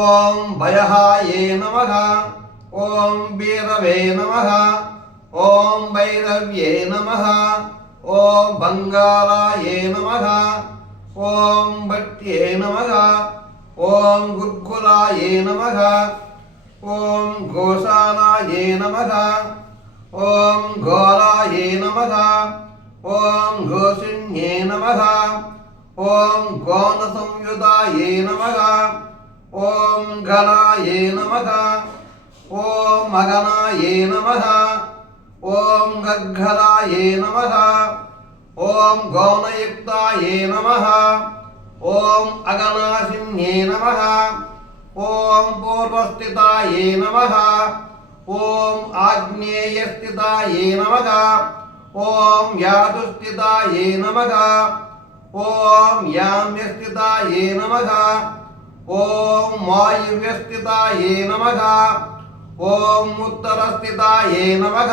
ఓం భయహాయే నమః ఓం భీరవే నమః ఓం భైరవ్యే నమః ఓం బంగాళాయే నమః ఓం భట్యే నమః ఓం గుర్గులాయే నమః ఓం గోశాలాయే నమః ఓం ఘోరాయే నమః ఓం ఘోషిణ్యే నమః ఓం గోణ సంయుతాయే నమః ఓం ఘనాయే నమః ఓం మగనాయే నమః ఓం గగ్గలాయే నమః ఓం గౌణయుక్తాయే నమః ఓం అగనాశిన్యే నమః ఓం పూర్వస్థితాయే నమః ఓం ఆగ్నేయస్థితాయే నమః ఓం యాదుస్థితాయే నమః ఓం యామ్యస్థితాయే నమః ఓం వాయువ్యస్థితాయే నమః ఓం ఉత్తరస్థితాయే నమః